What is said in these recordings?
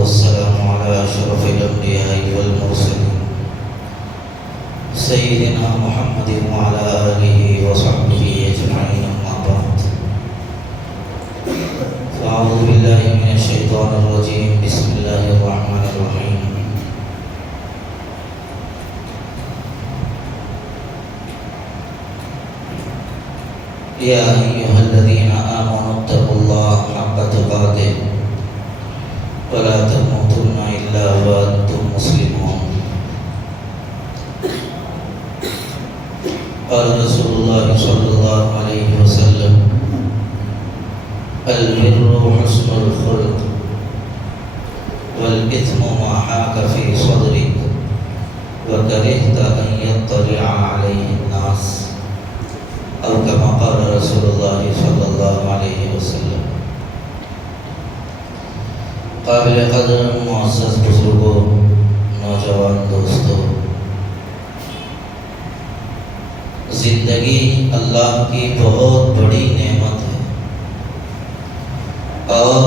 والسلام على أشرف الأنبياء والمرسلين سيدنا محمد وعلى آله وصحبه أجمعين، أما بعد فأعوذ بالله من الشيطان الرجيم. بسم الله الرحمن الرحيم. يا أيها الذين آمنوا اتقوا الله حق تقاته ولا تموتن إلا وأنتم مسلمون. قال رسول الله صلى الله عليه وسلم: البر حسن الخلق والإثم ما حاك في صدرك وكرهت أن يطلع عليه الناس، اور كما قال رسول اللہ صلی اللہ علیہ وسلم. قابل قدر معزز بزرگوں، نوجوان دوستوں، زندگی اللہ کی بہت بڑی نعمت ہے، اور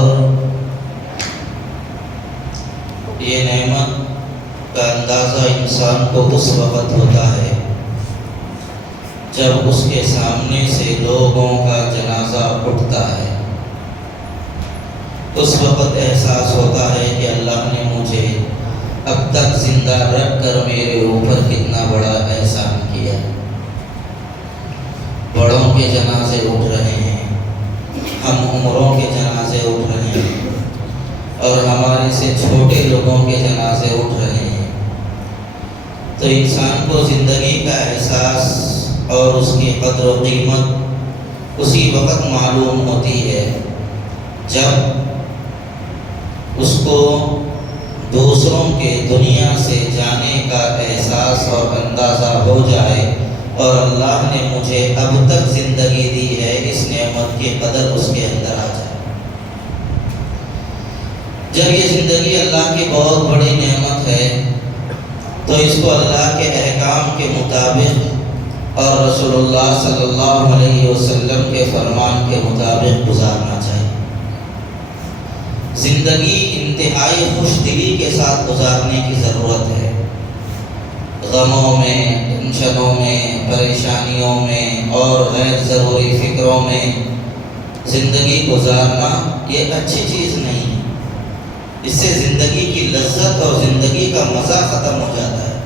یہ نعمت کا اندازہ انسان کو اس وقت ہوتا ہے جب اس کے سامنے سے لوگوں کا جنازہ اٹھتا ہے. اس وقت احساس ہوتا ہے کہ اللہ نے مجھے اب تک زندہ رکھ کر میرے اوپر کتنا بڑا احسان کیا. بڑوں کے جنازے اٹھ رہے ہیں، ہم عمروں کے جنازے اٹھ رہے ہیں، اور ہمارے سے چھوٹے لوگوں کے جنازے اٹھ رہے ہیں. تو انسان کو زندگی کا احساس اور اس کی قدر و قیمت اسی وقت معلوم ہوتی ہے جب اس کو دوسروں کے دنیا سے جانے کا احساس اور اندازہ ہو جائے، اور اللہ نے مجھے اب تک زندگی دی ہے، اس نعمت کی قدر اس کے اندر آ جائے. جب یہ زندگی اللہ کی بہت بڑی نعمت ہے تو اس کو اللہ کے احکام کے مطابق اور رسول اللہ صلی اللہ علیہ وسلم کے فرمان کے مطابق گزارنا چاہیے. زندگی انتہائی خوش دلی کے ساتھ گزارنے کی ضرورت ہے. غموں میں، ٹینشنوں میں، پریشانیوں میں اور غیر ضروری فکروں میں زندگی گزارنا یہ اچھی چیز نہیں ہے. اس سے زندگی کی لذت اور زندگی کا مزہ ختم ہو جاتا ہے.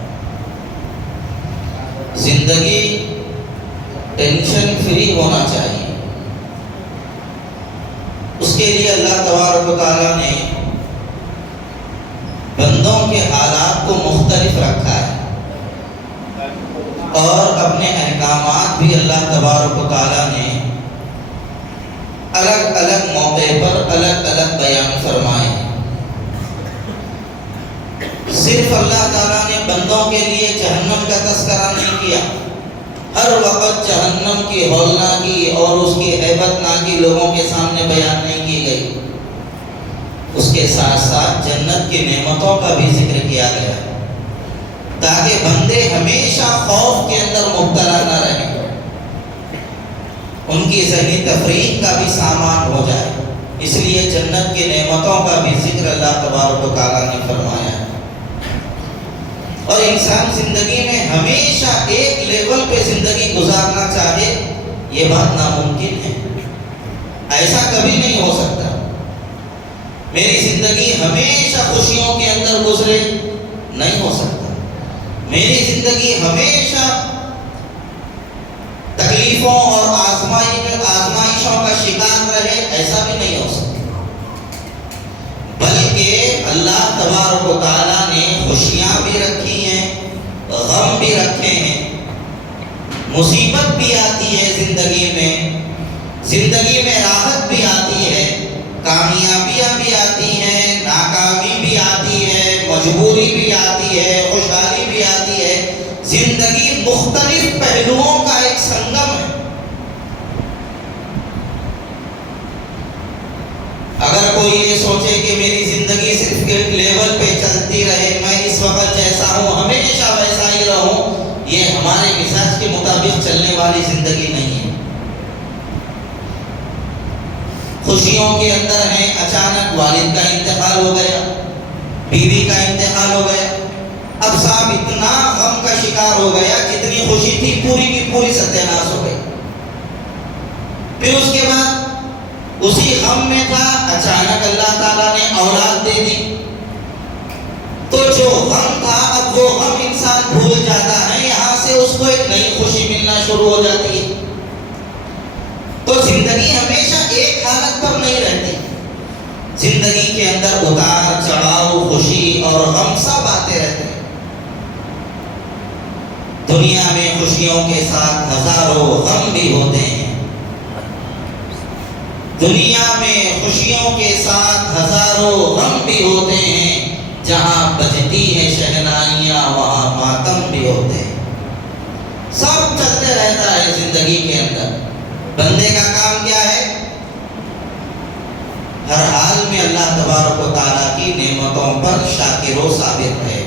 زندگی ٹینشن فری ہونا چاہیے. اس کے لیے اللہ تبارک و تعالیٰ نے بندوں کے حالات کو مختلف رکھا ہے، اور اپنے احکامات بھی اللہ تبارک و تعالیٰ نے الگ الگ موقع پر الگ الگ بیان فرمائے. صرف اللہ تعالیٰ نے بندوں کے لیے جہنم کا تذکرہ نہیں کیا، ہر وقت جہنم کی ہولناکی اور اس کی ہیبتناکی لوگوں کے سامنے بیان نہیں کی گئی. اس کے ساتھ ساتھ جنت کی نعمتوں کا بھی ذکر کیا گیا تاکہ بندے ہمیشہ خوف کے اندر مبتلا نہ رہیں، ان کی ذہنی تفریح کا بھی سامان ہو جائے. اس لیے جنت کی نعمتوں کا بھی ذکر اللہ تبارک و تعالیٰ نے فرمایا ہے. اور انسان زندگی میں ہمیشہ ایک لیول پہ زندگی گزارنا چاہے، یہ بات ناممکن ہے. ایسا کبھی نہیں ہو سکتا. میری زندگی ہمیشہ خوشیوں کے اندر گزرے، نہیں ہو سکتا. میری زندگی ہمیشہ تکلیفوں اور آزمائشوں کا شکار رہے، ایسا بھی نہیں ہو سکتا. بلکہ اللہ تبارک و تعالیٰ نے خوشیاں بھی رکھی ہیں، غم بھی رکھے ہیں. مصیبت بھی آتی ہے زندگی میں راحت بھی آتی ہے، کامیابیاں بھی آتی ہیں، ناکامی بھی آتی ہے، مجبوری بھی آتی ہے، خوشحالی بھی آتی ہے. زندگی مختلف پہلوؤں کا ایک سنگم ہے. اگر کوئی یہ سوچے کہ میری زندگی صرف ایک لیول پہ چلتی رہے، میں اس وقت جیسا ہوں ہمیشہ ویسا ہی رہوں، یہ ہمارے مزاج کے مطابق چلنے والی زندگی نہیں ہے. خوشیوں کے اندر ہیں، اچانک والد کا انتقال ہو گیا، بیوی کا انتقال ہو گیا، اب صاحب اتنا غم کا شکار ہو گیا، جتنی خوشی تھی پوری کی پوری ستیہ ناش ہو گئی۔ پھر اس کے بعد اسی غم میں تھا، اچانک اللہ تعالیٰ نے اولاد دے دی، تو جو غم تھا اب وہ غم انسان بھول جاتا ہے، یہاں سے اس کو ایک نئی خوشی ملنا شروع ہو جاتی ہے۔ تو زندگی ہمیشہ ایک حالت پر نہیں رہتی، زندگی کے اندر اتار چڑھاؤ، خوشی اور غم سب آتے رہتے ہیں۔ دنیا میں خوشیوں کے ساتھ ہزاروں غم بھی ہوتے ہیں، دنیا میں خوشیوں کے ساتھ ہزاروں غم بھی ہوتے ہیں، جہاں بجتی ہے شہنائیاں وہاں ماتم بھی ہوتے ہیں۔ سب چلتے رہتا ہے زندگی کے اندر۔ بندے کا کام کیا ہے؟ ہر حال میں اللہ تبارک و تعالیٰ کی نعمتوں پر شاکر و صابر رہے۔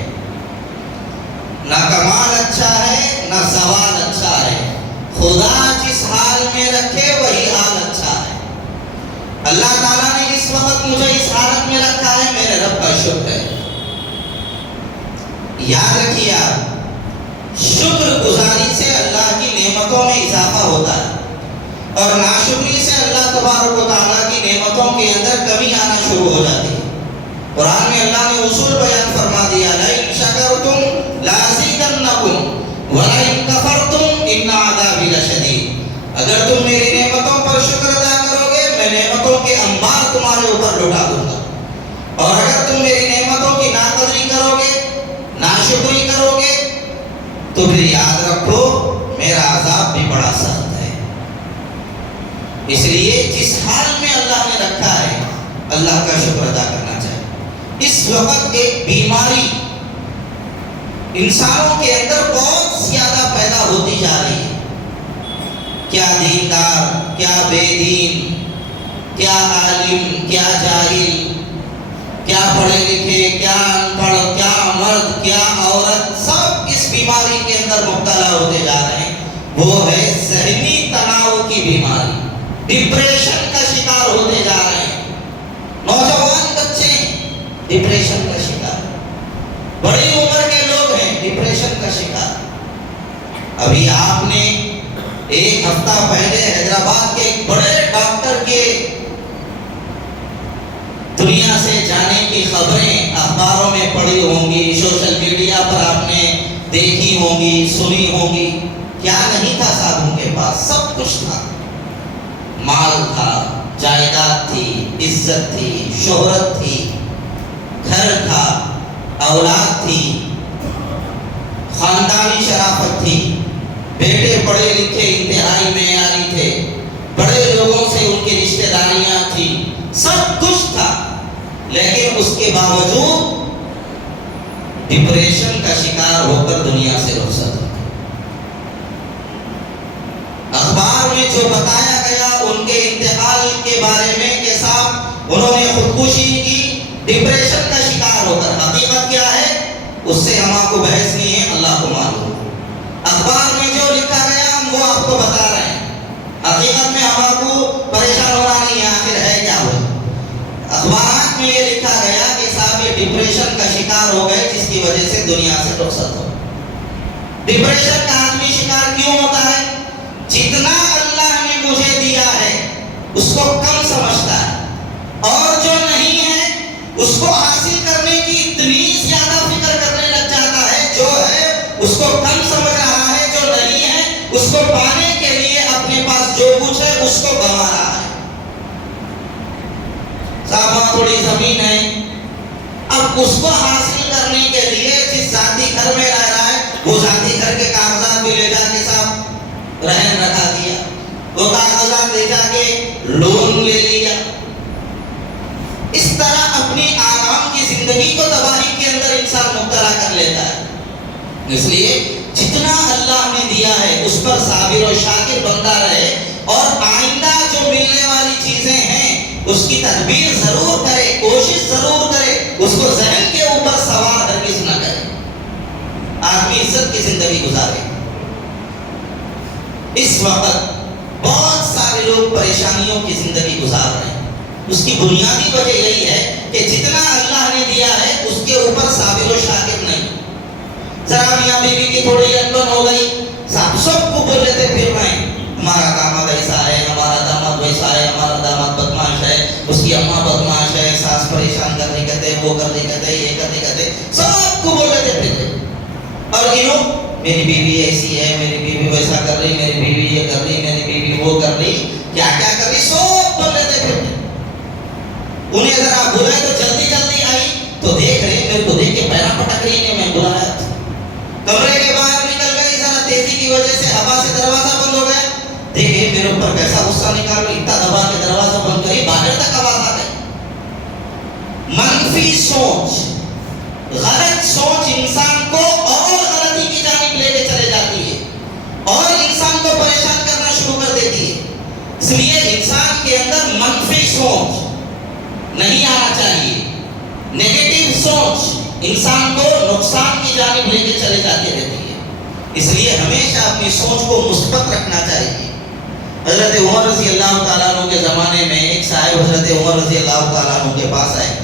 نہ کمال اچھا ہے نہ زوال اچھا ہے، خدا جس حال میں رکھے وہی حال اچھا ہے۔ اللہ تعالیٰ نے اس وقت مجھے اس حالت میں رکھا ہے، میرے رب کا شکر ہے۔ یاد رکھیے آپ، شکر گزاری سے اللہ کی نعمتوں میں اضافہ ہوتا ہے، اور ناشکری سے اللہ تبارک و تعالیٰ کی نعمتوں کے اندر کمی آنا شروع ہو جاتی ہے۔ قرآن میں اللہ نے اصول بیان فرما دیا، لَئِن شَكَرْتُمْ لَأَزِيدَنَّكُمْ وَلَئِن كَفَرْتُمْ إِنَّ عَذَابِي لَشَدِيدٌ۔ اگر تم میری نعمتوں پر شکر ادا کرو گے، میں نعمتوں کے انبار تمہارے اوپر لٹا دوں گا، اور اگر تم میری نعمتوں کی ناقدری کرو گے، ناشکری کرو گے، تو پھر یاد رکھو میرا عذاب بھی بڑا سخت ہے۔ اس لیے جس حال میں اللہ نے رکھا ہے اللہ کا شکر ادا کرنا چاہیے۔ اس وقت ایک بیماری انسانوں کے اندر بہت زیادہ پیدا ہوتی جا رہی ہے، کیا دیندار، کیا بے دین، کیا عالم، کیا جاہل، کیا پڑھے لکھے، کیا ان پڑھ، کیا مرد، کیا عورت، سب اس بیماری کے اندر مبتلا ہوتے جا رہے ہیں۔ وہ ہے ذہنی تناؤ کی بیماری، ڈپریشن کا شکار ہوتے جا رہے ہیں۔ نوجوان بچے ڈپریشن کا شکار، بڑی عمر کے لوگ ہیں ڈپریشن کا شکار۔ ابھی آپ نے ایک ہفتہ پہلے حیدرآباد کے ایک بڑے ڈاکٹر کے دنیا سے جانے کی خبریں اخباروں میں پڑھی ہوں گی، سوشل میڈیا پر آپ نے دیکھی ہوں گی، سنی ہوں گی۔ کیا نہیں تھا صاحب ان کے پاس؟ سب کچھ تھا، مال تھا، جائیداد تھی، عزت تھی، شہرت تھی، گھر تھا، اولاد تھی، خاندانی شرافت تھی، بیٹے پڑھے لکھے انتہائی معیاری تھے، بڑے لوگوں سے ان کی رشتہ داریاں تھی، سب کچھ تھا، لیکن اس کے باوجود ڈپریشن کا شکار ہو کر دنیا سے رخصت ہو۔ اخبار میں جو بتایا گیا ان کے انتقال کے بارے میں کہ صاحب انہوں نے خودکشی کی ڈپریشن کا شکار ہو کر، حقیقت کیا ہے اس سے ہم آپ کو بحث نہیں ہے، اللہ کو معلوم۔ اخبار میں جو لکھا گیا ہم وہ آپ کو بتا رہے ہیں، حقیقت میں ہم آپ کو پریشان ہونا نہیں ہے، آخر ہے کیا ہوا۔ اخبارات میں یہ لکھا گیا کہ صاحب یہ ڈپریشن کا شکار ہو گئے، جس کی وجہ سے دنیا سے رخصت ہو۔ ڈپریشن کا آدمی شکار کیوں ہوتا ہے؟ جتنا اللہ نے مجھے دیا ہے اس کو کم سمجھتا ہے، اور جو نہیں ہے اس کو حاصل کرنے کی اتنی زیادہ فکر کرنے لگ جاتا ہے، جو ہے اس کو کم سمجھ رہا ہے، جو نہیں ہے اس کو پانے کے لیے اپنے پاس جو کچھ ہے اس کو گنوا رہا ہے۔ صاحب وہاں تھوڑی زمین ہے، اب اس کو حاصل کرنے کے لیے جس ذاتی گھر میں رہ رہا ہے وہ ذاتی گھر کے کاغذات بھی لے جا کے صاحب رہن رکھا دیا، وہ کاغذات لے جا کے لون لے لیا، اس طرح اپنی آرام کی زندگی کو تباہی کے اندر انسان مبتلا کر لیتا ہے۔ اس لیے جتنا اللہ نے دیا ہے اس پر صابر و شاکر بنتا رہے، اور آئندہ جو ملنے والی چیزیں ہیں اس کی تدبیر ضرور کرے، کوشش ضرور کرے، اس کو ذہن کے اوپر سوار ہرگز نہ کرے۔ آدمی عزت کی زندگی گزارے۔ اس وقت بہت سارے لوگ پریشانیوں کی زندگی گزار رہے ہیں، اس کی بنیادی وجہ یہی ہے کہ جتنا اللہ نے دیا ہے اس کے اوپر صابر و شاکر نہیں. ذرا میاں بیوی کی تھوڑی انبن ہو گئی، سب کو بول لیتے پھر رہے ہیں ہمارا داماد ایسا ہے، ہمارا داماد ویسا ہے، ہمارا داماد بدماش ہے، اس کی اماں بدماش ہے، ساس پریشان کر رہی کہتے، وہ کر رہی کہتے، یہ کر رہی کہتے، سب کو بول لیتے پھر. اور انہوں میری بیوی ایسی ہے، میری بیوی ویسا کر رہی، میری بیوی یہ کر رہی، میری بیوی وہ کر رہی، کیا کیا کر رہی، سب بول لیتے پھر. انہیں اگر آپ بلائے تو جلدی جلدی آئی تو دیکھ رہے میرے کو دیکھ کے پیرا پٹک رہی نے میں بلایا تھا. کمرے کے باہر نکل گئی، ذرا تیزی کی وجہ سے ہوا سے دروازہ بند ہو گیا، دیکھے میرے اوپر کیسا غصہ نکال رہی، اتنا دبا کے دروازہ بند کری، باہر تک آواز آ گئی. منفی سوچ، غلط سوچ انسان کو اور غلطی کی جانب لے کے چلے جاتی ہے اور انسان کو پریشان کرنا شروع کر دیتی ہے. اس لیے انسان کے اندر منفی سوچ نہیں آنا چاہیے. نیگیٹو سوچ انسان کو نقصان کی جانب لے کے چلے جاتی رہتی ہے. اس لیے ہمیشہ اپنی سوچ کو مثبت رکھنا چاہیے. حضرت عمر رضی اللہ تعالیٰ عنہ کے زمانے میں ایک صاحب حضرت عمر رضی اللہ تعالیٰ عنہ کے پاس آئے،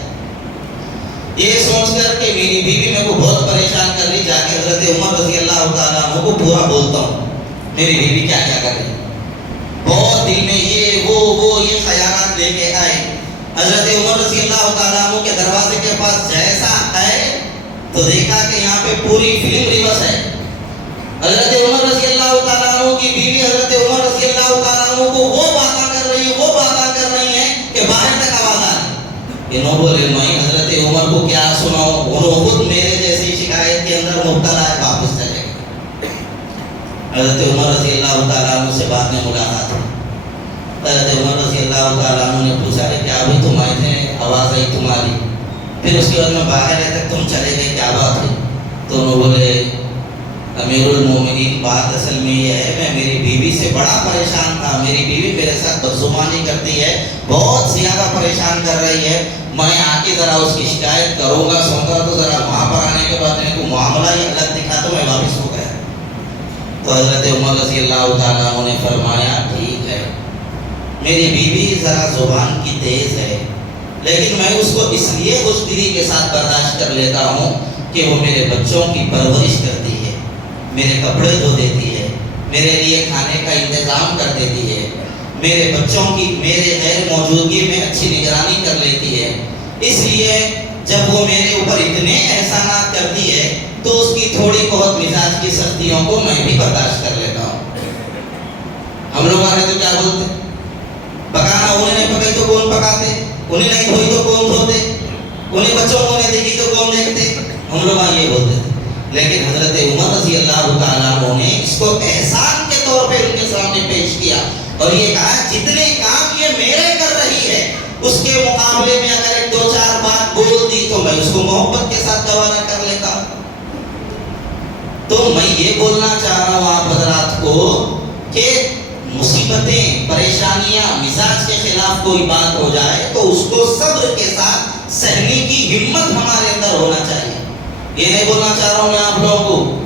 یہ سوچ کر کہ میری بیوی میرے کو بہت پریشان کر رہی، جا کے حضرت عمر رضی اللہ تعالیٰ عنہ کو پورا بولتا ہوں میری بیوی کیا کیا کر رہی. بہت دل میں یہ خیالات لے کے آئے. حضرت عمر رضی اللہ تعالیٰ عنہ کے دروازے کے پاس جیسا آئے تو دیکھا کہ یہاں پہ پوری فلم ریورس ہے. حضرت عمر رضی اللہ تعالیٰ عنہ کی بیوی حضرت عمر رضی اللہ تعالیٰ عنہ کو وہ باتیں کر رہی ہیں کہ باہر تک آواز آ رہی. انہوں بولے میں حضرت عمر کو کیا سناؤں، انہوں خود میرے جیسی شکایت کے اندر مبتلا ہے، واپس چلے گئے. حضرت عمر رضی اللہ تعالیٰ عنہ سے بعد میں ملاقات ہوئی. حضرت عمر رضی اللہ تعالیٰ عنہ نے پوچھا کہ کیا بھی تم آئے تھے، آواز آئی تمہاری، پھر اس کے بعد میں باہر آئے تک تم چلے گئے، کیا بات ہوئی؟ تو انہوں بولے امیر المومنین بات اصل میں یہ ہے میں میری بیوی سے بڑا پریشان تھا، میری بیوی میرے ساتھ بدزبانی کرتی ہے، بہت زیادہ پریشان کر رہی ہے، میں آ کے ذرا اس کی شکایت کروں گا سوچا تو ذرا وہاں پر آنے کے بعد میرے کو معاملہ ہی الگ دکھا تو میں واپس ہو گیا. تو حضرت عمر رضی اللہ تعالیٰ عنہ نے فرمایا ٹھیک ہے، میری بیوی ذرا زبان کی تیز ہے لیکن میں اس کو اس لیے خوش دلی کے ساتھ برداشت کر لیتا ہوں کہ وہ میرے بچوں کی پرورش کرتی ہے، میرے کپڑے دھو دیتی ہے، میرے لیے کھانے کا انتظام کر دیتی ہے، میرے بچوں کی میرے غیر موجودگی میں اچھی نگرانی کر لیتی ہے. اس لیے جب وہ میرے اوپر اتنے احسانات کرتی ہے تو اس کی تھوڑی بہت مزاج کی سختیوں کو میں بھی برداشت کر لیتا ہوں. ہم لوگ آنے تو کیا بولتے، پکانا انہیں نہیں پکائی تو کون پکاتے، انہیں نہیں دھوئی تو کون دھوتے، انہیں بچوں کو نہیں دیکھی تو کون دیکھتے، ہم لوگ یہ بولتے تھے. لیکن حضرت عمر رضی اللہ تعالیٰ عنہ نے اس کو احسان کے طور پہ ان کے سامنے پیش کیا اور یہ کہا جتنے کام یہ میرے کر رہی ہے اس کے مقابلے میں اگر ایک دو چار بات بول دی تو میں اس کو محبت کے ساتھ گوارا کر لیتا ہوں. تو میں یہ بولنا چاہ رہا ہوں آپ حضرات کو کہ مصیبتیں پریشانیاں مزاج کے خلاف کوئی بات ہو جائے تو اس کو صبر کے ساتھ سہنے کی ہمت ہمارے اندر ہونا چاہیے. یہ نہیں بولنا چاہ رہا ہوں میں آپ لوگوں کو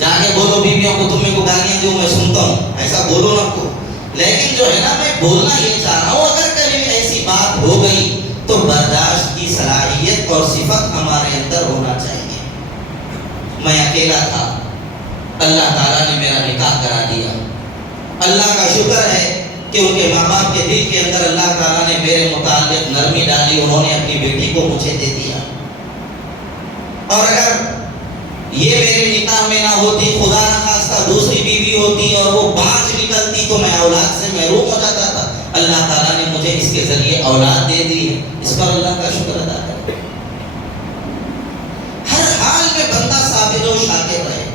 جا کے بولو بیویوں کو تم میرے کو گالیاں دو میں سنتا ہوں، ایسا بولو نہ کو. لیکن جو ہے نا میں بولنا یہ چاہ رہا ہوں اگر کبھی ایسی بات ہو گئی تو برداشت کی صلاحیت اور صفت ہمارے اندر ہونا چاہیے. میں اکیلا تھا، اللہ تعالیٰ نے میرا نکاح کرا دیا. اللہ کا شکر ہے کہ ان کے ماں باپ کے دل کے اندر اللہ تعالیٰ نے میرے متعلق نرمی ڈالی، انہوں نے اپنی بیٹی کو مجھے دے دیا. اور اگر یہ میرے نکاح میں نہ ہوتی، خدا نہ خواستہ دوسری بیوی ہوتی اور وہ بانجھ نکلتی تو میں اولاد سے محروم ہو جاتا تھا. اللہ تعالیٰ نے مجھے اس کے ذریعے اولاد دے دی ہے، اس پر اللہ کا شکر ادا کریں. ہر حال میں بندہ صابر و شاکر رہے.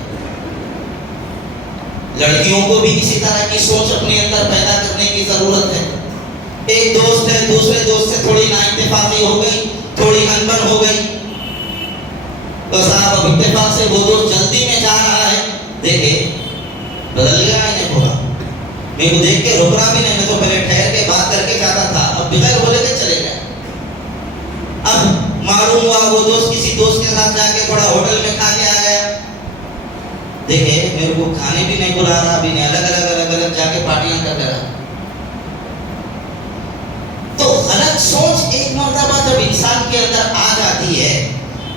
لڑکیوں کو بھی اسی طرح کی سوچ اپنے اندر پیدا کرنے کی ضرورت ہے. ایک دوست ہے، دوسرے دوست سے تھوڑی نااتفاقی ہو گئی، تھوڑی انبن ہو گئی تو صاحب اب اتفاق سے وہ دوست جلدی میں جا رہا ہے، دیکھے بدل گیا نہیں ہوگا، میرے کو دیکھ کے رک رہا بھی نہیں، میں تو پہلے ٹھہر کے بات کر کے جاتا تھا، اب بغیر بولے کے چلے گیا. اب معلوم ہوا وہ دوست کسی دوست کے ساتھ جا کے تھوڑا ہوٹل میں کھا کے آ گیا، دیکھے میرے کو کھانے بھی نہیں بلا رہا، بھی نہیں الگ الگ جا کے پارٹیاں کر رہا. تو غلط غلط سوچ ایک مرتبہ جب انسان کے اندر آ جاتی ہے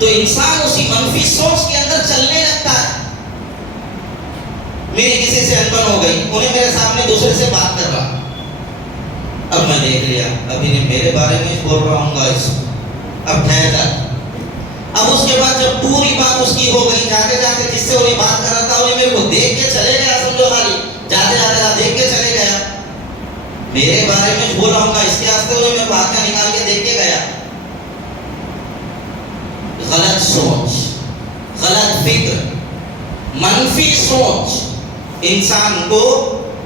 تو انسان اسی منفی سوچ کے اندر چلنے لگتا ہے. میری کسی سے انبن ہو گئی, انہیں میرے سامنے دوسرے سے بات کر رہا, اب میں دیکھ لیا ابھی نے میرے بارے میں بول رہا ہوں گا اس کو, اب ٹھہر جا. اب اس کے بعد جب پوری بات اس کی ہو گئی, جاتے جاتے جس سے انہیں بات کر رہا تھا انہیں میرے کو دیکھ کے چلے گیا, سمجھو خالی جاتے جاتے دیکھ کے چلے گیا. میرے بارے میں بول رہا ہوں گا اس کے واسطے انہیں میں بات کا نکال کے دیکھ کے گیا. غلط سوچ, غلط فکر, منفی سوچ انسان کو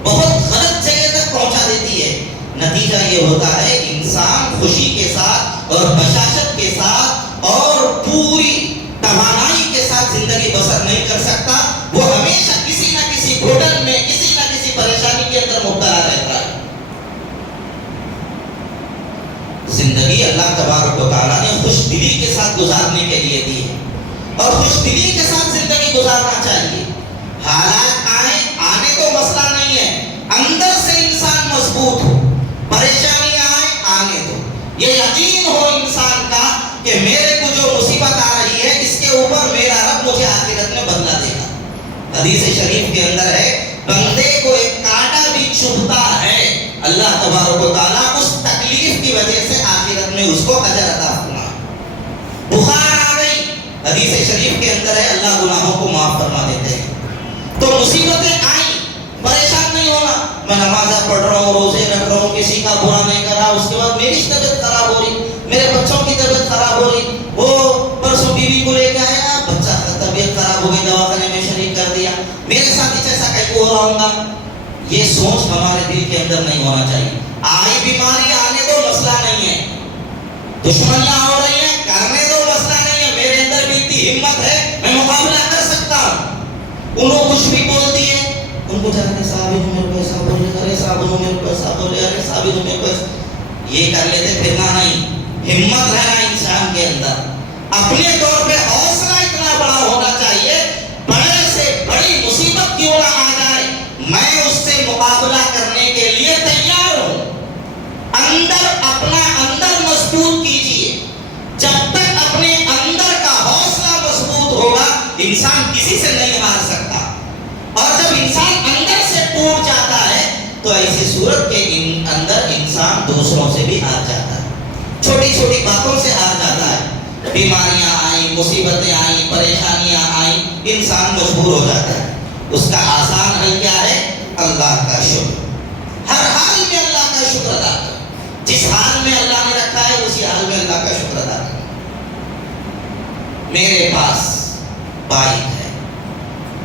بہت غلط جگہ تک پہنچا دیتی ہے. نتیجہ یہ ہوتا ہے انسان خوشی کے ساتھ اور بشاشت کے ساتھ اور پوری توانائی کے ساتھ زندگی بسر نہیں کر سکتا. وہ ہمیشہ کسی نہ کسی گھٹن میں, کسی نہ کسی پریشانی کے اندر مبتلا رہتا ہے. زندگی اللہ تبارک و تعالیٰ نے خوش دلی کے ساتھ گزارنے کے لیے دی ہے, اور خوش دلی کے ساتھ زندگی گزارنا چاہیے. حالات آنے تو مسئلہ نہیں ہے, اندر سے انسان مضبوط ہو. پریشانیاں آنے دو, یہ یقین ہو انسان کا کہ میرے کو جو مصیبت آ رہی ہے اس کے اوپر میرا رب مجھے آخرت میں بدلہ دے گا. حدیث شریف کے اندر ہے بندے کو ایک کانٹا بھی چبھتا ہے اللہ تبارک و تعالیٰ اس تکلیف کی وجہ سے آخرت میں اس کو اجر عطا فرمائے. بخار آ گئی, حدیث شریف کے اندر ہے اللہ گناہوں کو معاف فرما دیتے ہیں. تو مصیبتیں آئیں, پریشان نہیں ہونا. میں نمازیں پڑھ رہا ہوں, روزے رکھ رہا ہوں, کسی کا برا نہیں کر رہا, اس کے بعد میری طبیعت خراب ہو رہی, میرے بچوں کی طبیعت خراب ہو رہی. وہ پرسوں بیوی کو لے کے آیا, بچہ کا طبیعت خراب ہو گئی, دواخانے میں شریک کر دیا, میرے ساتھ ایسا کہیں ہو رہا ہوں گا. یہ سوچ ہمارے دل کے اندر نہیں ہونا چاہیے. آئی بیماری آنے دو, مسئلہ نہیں ہے. دشمنیاں ہو رہی ہیں, کرنے دو, مسئلہ نہیں ہے. میرے اندر بھی اتنی ہمت ہے, میں مقابلہ کر سکتا ہوں. انہوں کچھ بھی بول دیے, ان کو جانے صاحب میرے کو ایسا بولے, ارے صاحب میرے کو ایسا بولے, ارے صاحب میرے کو ایسا, یہ کر لیتے پھرنا نہیں. ہمت رہنا انسان کے اندر. اپنے طور پہ حوصلہ اتنا بڑا ہونا چاہیے, بڑے سے بڑی مصیبت کیوں نہ آ جائے میں اس سے مقابلہ کرنے کے لیے تیار ہوں. اندر اپنا اندر مضبوط کیجئے. جب تک اپنے اندر کا حوصلہ مضبوط ہوگا انسان کسی سے نہیں ہار سکتا. اور جب انسان اندر سے ٹوٹ جاتا ہے تو ایسی صورت کے اندر انسان دوسروں سے بھی ہار جاتا ہے, چھوٹی چھوٹی باتوں سے ہار جاتا ہے. بیماریاں آئیں, مصیبتیں آئیں, پریشانیاں آئیں, انسان مجبور ہو جاتا ہے. اس کا آسان حل کیا ہے؟ اللہ کا شکر. ہر حال میں اللہ کا شکر ادا کریں. جس حال میں اللہ نے رکھا ہے اسی حال میں اللہ کا شکر ادا کریں. میرے پاس بائک ہے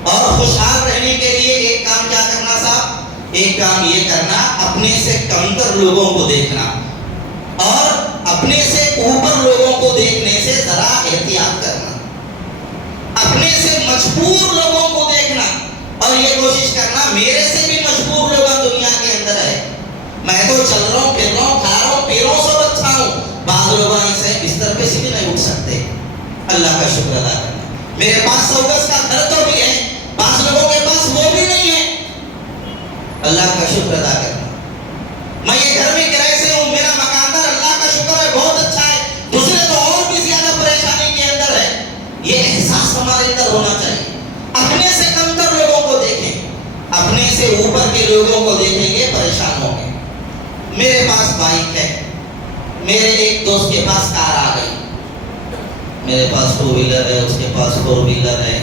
اور خوشحال رہنے کے لیے ایک کام کیا کرنا صاحب؟ ایک کام یہ کرنا, اپنے سے کمتر لوگوں کو دیکھنا اور اپنے سے اوپر لوگوں کو دیکھنے سے ذرا احتیاط کرنا. اپنے سے مجبور لوگوں کو دیکھنا اور یہ کوشش کرنا میرے سے بھی مجبور لوگ دنیا کے اندر ہے. میں تو چل رہا ہوں, پھر رہا ہوں, کھا رہا ہوں, پیروں سے اچھا ہوں. بعض لوگ ایسے بستر پہ سے بھی نہیں اٹھ سکتے. اللہ کا شکر ادا کرنا. میرے پاس 100 گز کا گھر تو بھی ہے, بعض لوگوں کے پاس وہ بھی نہیں ہے. اللہ کا شکر ادا کرنا. میں یہ گھر میں کرائے سے ہوں, میرا مکاندار, اللہ کا شکر ہے بہت اچھا ہے. دوسرے تو اور بھی زیادہ پریشانی کے اندر ہے. یہ احساس ہمارے اندر ہونا چاہیے. اپنے سے کمتر لوگوں کو دیکھیں, اپنے سے اوپر کے لوگوں کو دیکھیں گے پریشان ہوں گے. میرے پاس بائک ہے, میرے ایک دوست کے پاس کار آ گئی, میرے پاس 2 ویلر ہے, اس کے پاس 4 ویلر ہے.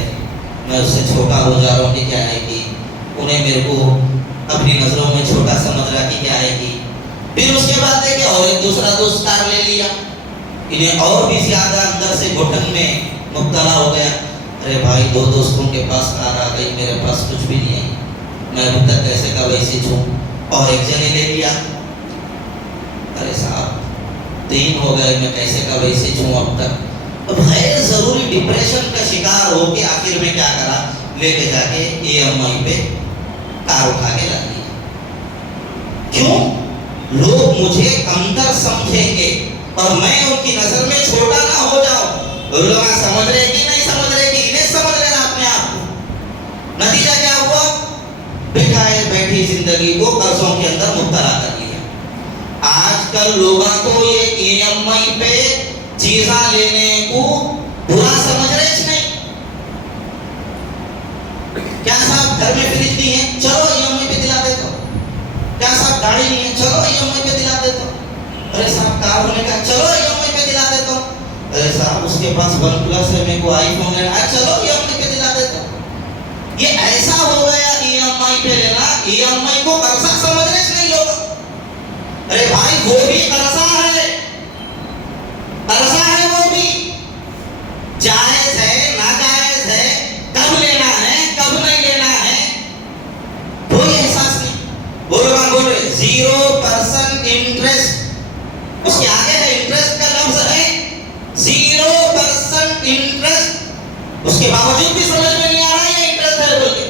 میں اس سے چھوٹا ہو جا رہا ہوں کہ کیا ہے کہ انہیں میرے کو اپنی نظروں میں چھوٹا سمجھ رہا کہ کیا ہے کہ. پھر اس کے بعد دیکھے اور ایک دوسرا دوست کار لے لیا, انہیں اور بھی زیادہ اندر سے گھٹن میں مبتلا ہو گیا. ارے بھائی 2 دوستوں کے پاس کار آ گئی, میرے پاس کچھ بھی نہیں ہے, میں ابھی تک کیسے کا ویسے چھوں. اور ایک جنے لے لیا, ارے صاحب 3 ہو گئے, میں کیسے کا ویسے چھوں اب تک. اب غیر ضروری ڈپریشن کا شکار ہو کے آخر میں کیا کرا, لے کے جا کے EMI پہ کار اٹھا کے رکھ دیا. کیوں؟ لوگ مجھے کمتر سمجھیں گے اور میں ان کی نظر میں چھوٹا نہ ہو جاؤں. لوگ سمجھ رہے کہ نہیں سمجھ رہے کہ انہیں سمجھ لینا اپنے آپ کو. نتیجہ کیا ہوا؟ بٹھائے بیٹھی زندگی کو قرضوں کے اندر مبتلا کر دیا. آج کل لوگوں کو یہ EMI پہ چیزاں لینے کو برا سمجھ رہے نہیں. کیا صاحب گھر میں فریج نہیں ہے, چلو EMI پہ دلا دیتا ہوں. کیا صاحب گاڑی نہیں ہے, چلو EMI پہ دلا دیتا ہوں. ارے صاحب کار ہونے کا, چلو EMI پہ دلا دیتا ہوں. ارے صاحب اس کے پاس OnePlus ہے, میرے کو iPhone لینا ہے, چلو EMI پہ دلا دیتا ہوں. یہ ایسا ہو گیا EMI پہ لینا, EMI کو قرضہ سمجھ رہے نہیں لوگ. ارے بھائی وہ بھی قرضہ ہے, قرضہ ہے, وہ بھی جائز ہے ناجائز ہے, کب لینا ہے کب نہیں لینا ہے کوئی احساس نہیں. وہ لوگ بول رہے 0% انٹرسٹ, اس کے آگے ہے انٹرسٹ کا لفظ ہے 0% انٹرسٹ, اس کے باوجود بھی سمجھ میں نہیں آ رہا ہے یہ انٹرسٹ ہے بول کے.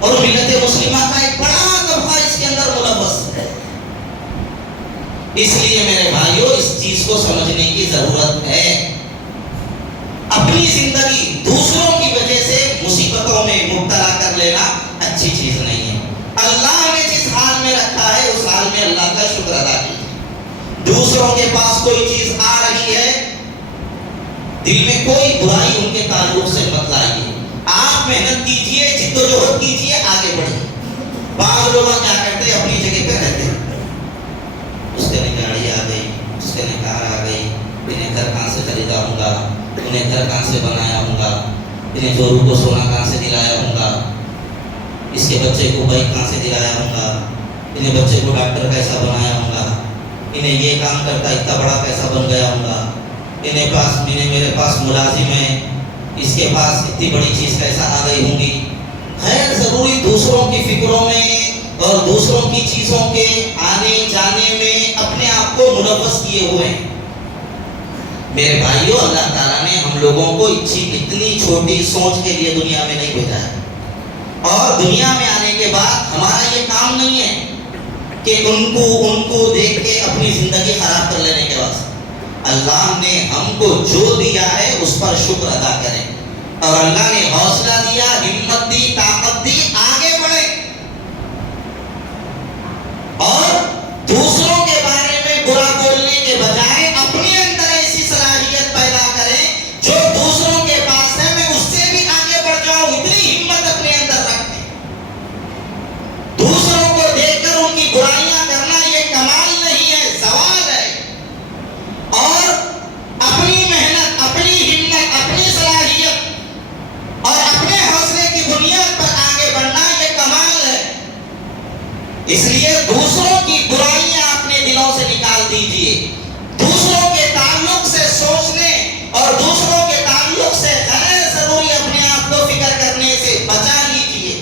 اور ملت مسلمہ کا ایک بڑا طبقہ اس کے اندر ملوث ہے. اس لیے میرے بھائیوں اس چیز کو سمجھنے کی ضرورت ہے. اپنی زندگی دوسروں کی وجہ سے مصیبتوں میں مبتلا کر لینا اچھی چیز نہیں ہے. اللہ نے جس حال میں رکھا ہے اس حال میں اللہ کا شکر ادا کیجیے. دوسروں کے پاس کوئی چیز آ رہی ہے, دل میں کوئی برائی ان کے تعلق سے مت لائیے. آپ محنت کیجیے, جدوجہد کیجیے, آگے بڑھیے. بعض لوگ کیا کرتے ہیں, اپنی جگہ پہ رہتے ہیں. اس کے نے گاڑی آ گئی, اس کے نے کار آ گئی, انہیں گھر کہاں سے خریدا ہوں گا, انہیں گھر کہاں سے بنایا ہوں گا, انہیں جورو کو سونا کہاں سے دلایا ہوں گا, اس کے بچے کو بائک کہاں سے دلایا ہوں گا, انہیں بچے کو ڈاکٹر کیسا بنایا ہوں گا, انہیں یہ کام کرتا اتنا بڑا کیسا بن گیا ہوں گا, انہیں میرے پاس ملازم ہے, اس کے پاس اتنی بڑی چیز کیسا آ گئی ہوں گی. خیر ضروری دوسروں کی فکروں میں اور دوسروں کی چیزوں کے آنے جانے میں اپنے آپ کو ملوث کیے ہوئے ہیں. میرے بھائیوں اللہ تعالیٰ نے ہم لوگوں کو اتنی چھوٹی سوچ کے لیے دنیا میں نہیں بھیجا ہے. اور دنیا میں آنے کے بعد ہمارا یہ کام نہیں ہے کہ ان کو دیکھ کے اپنی زندگی خراب کر لینے کے بعد. اللہ نے ہم کو جو دیا ہے اس پر شکر ادا کریں, اور اللہ نے حوصلہ دیا, ہمت دی, طاقت دی, آگے بڑھے. اور دوسروں کے بارے میں برا بولنے کے بجائے اپنے اندر ایسی صلاحیت پیدا کریں جو دوسروں کے پاس ہے, میں اس سے بھی آگے بڑھ جاؤں, اتنی ہمت اپنے اندر رکھیں. دوسروں کو دیکھ کر ان کی برائیاں کرنا یہ کمال نہیں ہے, زوال ہے. اور اپنی محنت, اپنی ہمت, اپنی صلاحیت اور اپنے حوصلے کی بنیاد پر آگے بڑھنا یہ کمال ہے. اس لیے دوسروں کی برائیاں اپنے دلوں سے نکال دیجئے. دوسروں کے تعلق سے سوچنے اور دوسروں کے تعلق سے غیر ضروری اپنے آپ کو فکر کرنے سے بچا لیجئے.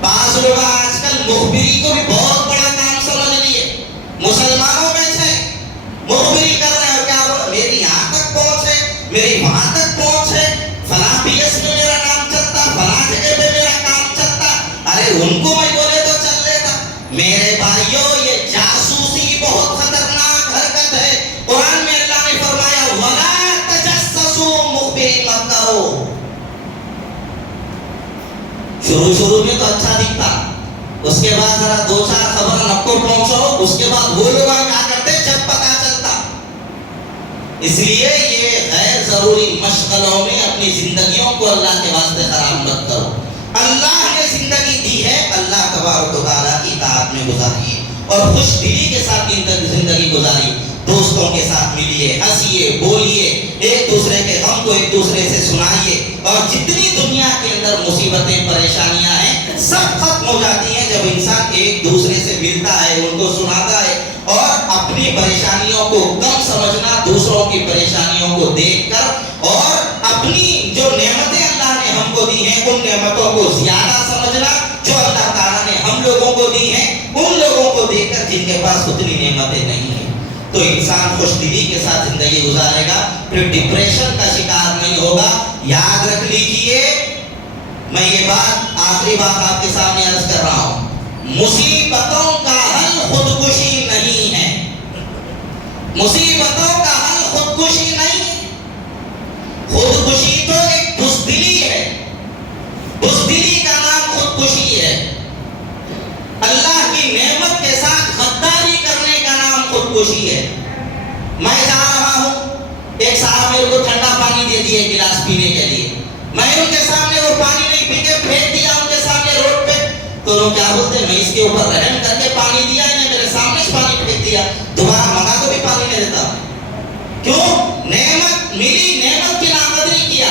بعض لوگ آج کل مخبری کو بھی بہت بڑا کام سمجھ لیے. مسلمانوں میں سے مخبری کر رہے ہیں, کیا بول میری یہاں تک پہنچ ہے, میری وہاں تک پہنچ ہے, فلاں PS میں میرا نام چلتا, فلاں جگہ پہ میرا کام چلتا. ارے ان کو میں بولے تو چل لیتا. میرے بھائیوں یہ جاسوسی بہت خطرناک حرکت ہے. قرآن میں اللہ نے فرمایا وَلَا تَجَسَّسُوا, مخبری مت کرو. شروع میں تو اچھا دکھتا, اس کے بعد ذرا 2-4 خبر نب کو پہنچاؤ, اس کے بعد وہ لوگ کیا کرتے جب پتا چلتا. اس لیے یہ غیر ضروری مشغلوں میں اپنی زندگیوں کو اللہ کے واسطے خراب مت کرو. اللہ نے زندگی دی ہے, اللہ تبارک و تعالیٰ کی اطاعت میں گزاریے اور خوش دلی کے ساتھ زندگی گزاریے. دوستوں کے ساتھ ملیے, ہنسیے, بولیے, ایک دوسرے کے غم کو ایک دوسرے سے سنائیے. اور جتنی دنیا کے اندر مصیبتیں پریشانیاں ہیں سب ختم ہو جاتی ہیں جب انسان ایک دوسرے سے ملتا ہے, ان کو سناتا ہے. اور اپنی پریشانیوں کو کم سمجھنا, دوسروں کی پریشانیوں کو دیکھ کر, اور اپنی جو نعمتیں اللہ نے ہم کو دی ہیں ان نعمتوں کو زیادہ سمجھنا جو اللہ تعالیٰ نے ہم لوگوں کو دی ہیں, ان لوگوں کو دیکھ کر جن کے پاس اتنی نعمتیں نہیں ہیں. تو انسان خوش دلی کے ساتھ زندگی گزارے گا, پھر ڈپریشن کا شکار نہیں ہوگا. یاد رکھ لیجئے, میں یہ بات آخری بات آپ کے سامنے عرض کر رہا ہوں, مصیبتوں کا حل خودکشی نہیں ہے. مصیبتوں کا حل خودکشی نہیں ہے. خودکشی تو ایک بزدلی ہے, بزدلی کا نام خودکشی ہے. اللہ کی نعمت کے ساتھ غداری کرنا خودکشی ہے. میں جا رہا ہوں, ایک صاحب میرے کو ٹھنڈا پانی دے دیے گلاس پینے کے لیے, میں ان کے سامنے وہ پانی نہیں پی کے پھینک دیا ان کے سامنے روڈ پہ, تو لوگ کیا بولتے ہیں, میں اس کے اوپر رحم کر کے پانی دیا, انہیں میرے سامنے سے پانی پھینک دیا, دوبارہ منگا تو بھی پانی نہیں دیتا. کیوں؟ نعمت ملی, نعمت کی ناقدری کیا.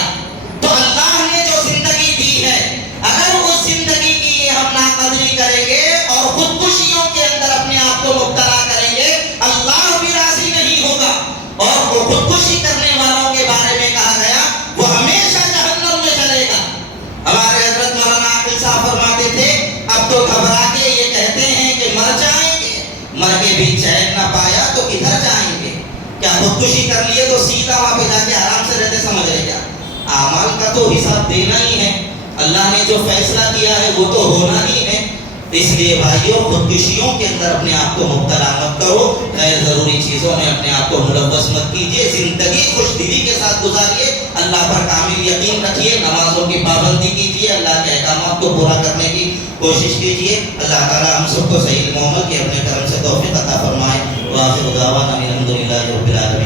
تو اللہ نے جو زندگی دی ہے, اگر اس زندگی کی ہم ناقدری کریں گے اور خودکشیوں کے اندر اپنے آپ کو مبتلا کریں گے, اللہ بھی راضی نہیں ہوگا. اور وہ خودکشی کرنے والوں کے بارے میں کہا گیا وہ ہمیشہ جہنم میں چلے گا. ہمارے حضرت مولانا عاقل صاحب فرماتے تھے, اب تو گھبرا کے یہ کہتے ہیں کہ مر جائیں گے, مر کے بھی چین نہ پایا تو کدھر جائیں گے. کیا خودکشی کر لیے تو سیدھا وہاں پہ جا کے آرام سے رہتے, سمجھ رہے کیا؟ اعمال کا تو حساب دینا ہی ہے, اللہ نے جو فیصلہ کیا ہے وہ تو ہونا ہی ہے. اس لیے بھائیوں, خودکشیوں کے اندر اپنے آپ کو مبتلا مت کرو, غیر ضروری چیزوں میں اپنے آپ کو ملوث مت کیجیے, زندگی خوش دلی کے ساتھ گزاریے, اللہ پر کامل یقین رکھیے, نمازوں کی پابندی کیجیے, اللہ کے احکامات کو پورا کرنے کی کوشش کیجیے. اللہ تعالیٰ ہم سب کو صحیح عمل کی اپنے کرم سے توفیق عطا فرمائے. وآخر دعوانا الحمدللہ رب العالمین.